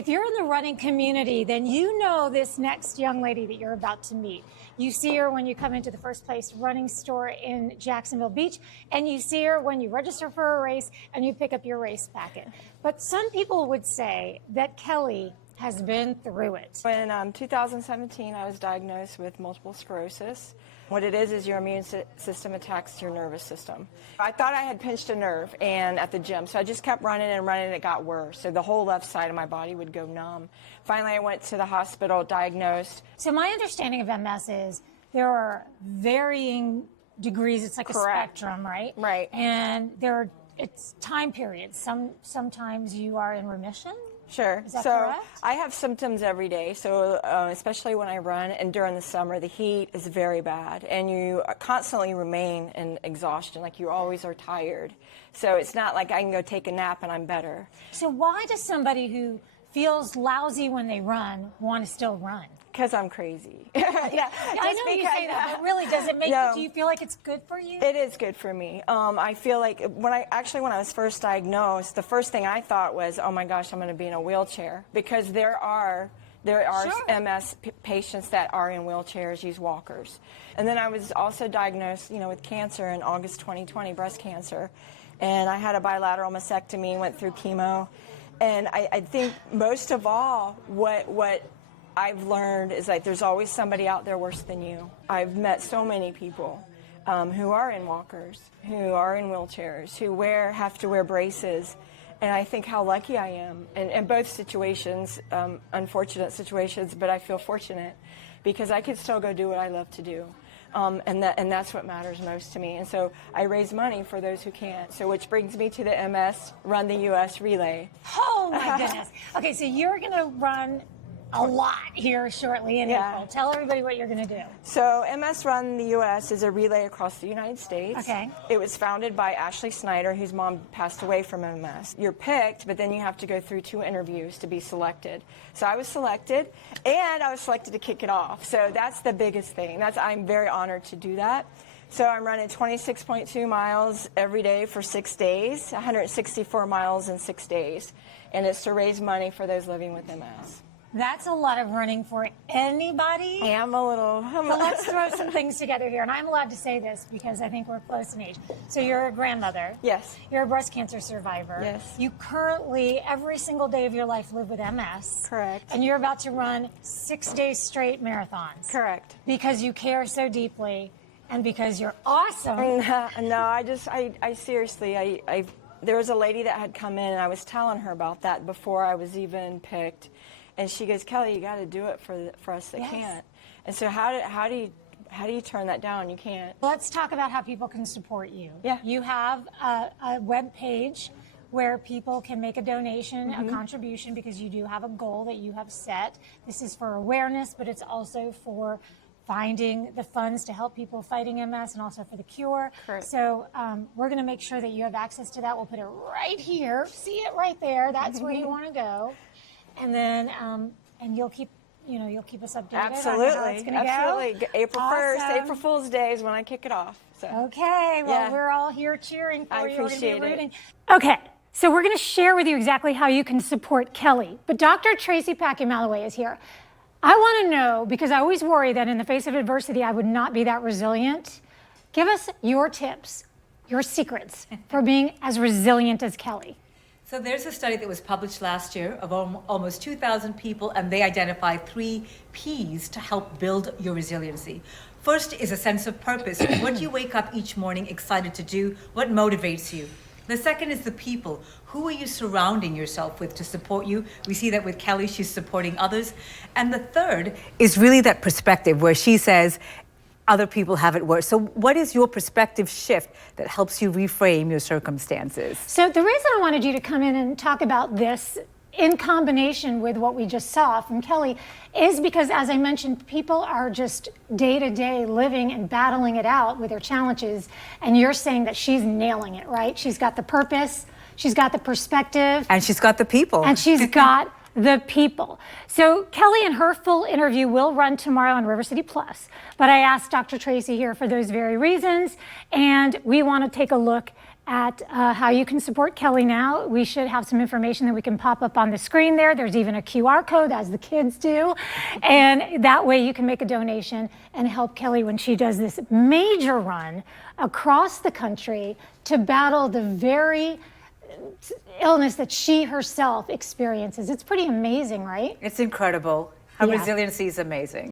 If you're in the running community, then you know this next young lady that you're about to meet. You see her when you come into the First Place running store in Jacksonville Beach, and you see her when you register for a race and you pick up your race packet. But some people would say that Kelly has been through it. In 2017, I was diagnosed with multiple sclerosis. What it is your immune system attacks your nervous system. I thought I had pinched a nerve at the gym, so I just kept running and running, and it got worse. So the whole left side of my body would go numb. Finally, I went to the hospital, diagnosed. So my understanding of MS is there are varying degrees. It's like Correct. a spectrum, right? Right. And it's time periods. Sometimes you are in remission. Sure. Is that so correct? I have symptoms every day. So especially when I run and during the summer, the heat is very bad, and you constantly remain in exhaustion. Like you always are tired. So it's not like I can go take a nap and I'm better. So why does somebody who feels lousy when they run want to still run? Because I'm crazy. Yeah, I know you say that, but really, does it make? No. Do you feel like it's good for you? It is good for me. I feel like when I was first diagnosed, the first thing I thought was, oh my gosh, I'm going to be in a wheelchair, because there are Sure. MS patients that are in wheelchairs, use walkers. And then I was also diagnosed, with cancer in August 2020, breast cancer, and I had a bilateral mastectomy, went through chemo, and I think most of all, what I've learned is like there's always somebody out there worse than you. I've met so many people who are in walkers, who are in wheelchairs, who have to wear braces, and I think how lucky I am. In both situations, unfortunate situations, but I feel fortunate because I can still go do what I love to do. And that's what matters most to me. And so I raise money for those who can't. So which brings me to the MS Run the U.S. relay. Oh my goodness. Okay, so you're going to run a lot here shortly in April. Tell everybody what you're going to do. So MS Run the U.S. is a relay across the United States. Okay. It was founded by Ashley Snyder, whose mom passed away from MS. You're picked, but then you have to go through 2 interviews to be selected. So I was selected, and I was selected to kick it off. So that's the biggest thing. I'm very honored to do that. So I'm running 26.2 miles every day for 6 days, 164 miles in 6 days. And it's to raise money for those living with MS. That's a lot of running for anybody. I am a little. But let's throw some things together here, and I'm allowed to say this because I think we're close in age. So you're a grandmother. Yes. You're a breast cancer survivor. Yes. You currently, every single day of your life, live with MS. Correct. And you're about to run 6 days straight marathons. Correct. Because you care so deeply and because you're awesome. No, I seriously, there was a lady that had come in, and I was telling her about that before I was even picked. And she goes, Kelly, you got to do it for us that can't. And so how do you turn that down? You can't. Let's talk about how people can support you. Yeah. You have a web page where people can make a donation, a contribution, because you do have a goal that you have set. This is for awareness, but it's also for finding the funds to help people fighting MS and also for the cure. Correct. So we're going to make sure that you have access to that. We'll put it right here. See it right there. That's where you want to go. And then, and you'll keep us updated Absolutely. on how it's going to go. Absolutely. April 1st, Awesome. April Fool's Day is when I kick it off. So. Okay, well, Yeah. we're all here cheering for I you. We're appreciate gonna be it. rooting. Okay, so we're going to share with you exactly how you can support Kelly. But Dr. Tracy Packiam Alloway is here. I want to know, because I always worry that in the face of adversity, I would not be that resilient. Give us your tips, your secrets for being as resilient as Kelly. So there's a study that was published last year of almost 2,000 people, and they identified 3 P's to help build your resiliency. First is a sense of purpose. What do you wake up each morning excited to do? What motivates you? The second is the people. Who are you surrounding yourself with to support you? We see that with Kelly, she's supporting others. And the third is really that perspective where she says, other people have it worse. So what is your perspective shift that helps you reframe your circumstances? So the reason I wanted you to come in and talk about this in combination with what we just saw from Kelly is because, as I mentioned, people are just day-to-day living and battling it out with their challenges. And you're saying that she's nailing it, right? She's got the purpose, she's got the perspective. And she's got the people. And she's got the people. So Kelly and her full interview will run tomorrow on River City Plus. But I asked Dr. Tracy here for those very reasons, and we want to take a look at how you can support Kelly now. We should have some information that we can pop up on the screen there. There's even a QR code, as the kids do. And that way you can make a donation and help Kelly when she does this major run across the country to battle the very illness that she herself experiences. It's pretty amazing, right? It's incredible. Her Yeah. resiliency is amazing.